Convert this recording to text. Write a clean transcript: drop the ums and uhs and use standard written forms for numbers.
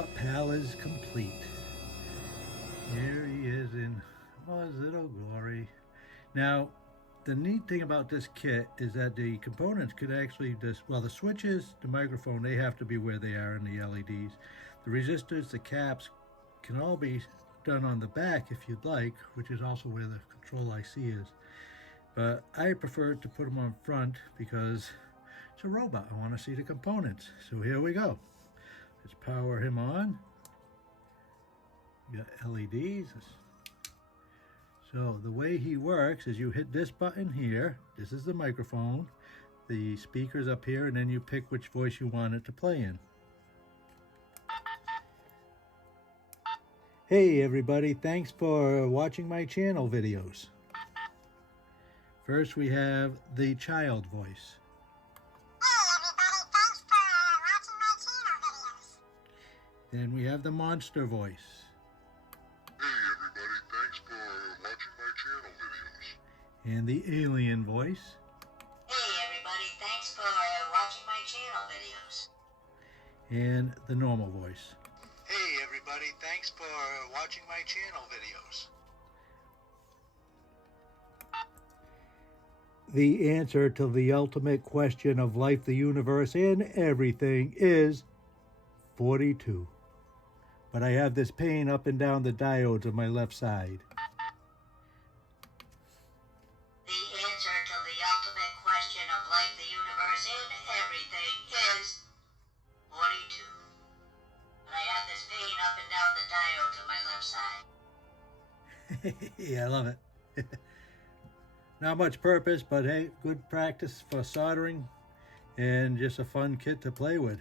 robot pal is complete. Here he is in his little glory. Now, the neat thing about this kit is that the components could actually the switches, the microphone, they have to be where they are in the LEDs. The resistors, the caps can all be done on the back if you'd like, which is also where the control IC is. But I prefer to put them on front because it's a robot. I want to see the components. So here we go. Let's power him on. We got LEDs. So the way he works is you hit this button here. This is the microphone. The speaker's up here, and then you pick which voice you want it to play in. Hey everybody, thanks for watching my channel videos. First we have the child voice. Hey everybody, thanks for watching my channel videos. Then we have the monster voice. Hey everybody, thanks for watching my channel videos. And the alien voice. Hey everybody, thanks for watching my channel videos. And the normal voice. Hey everybody, thanks for watching my channel videos. The answer to the ultimate question of life, the universe, and everything is 42. But I have this pain up and down the diodes of my left side. The answer to the ultimate question of life, the universe, and everything is 42. But I have this pain up and down the diodes of my left side. Yeah, I love it. Not much purpose, but hey, good practice for soldering and just a fun kit to play with.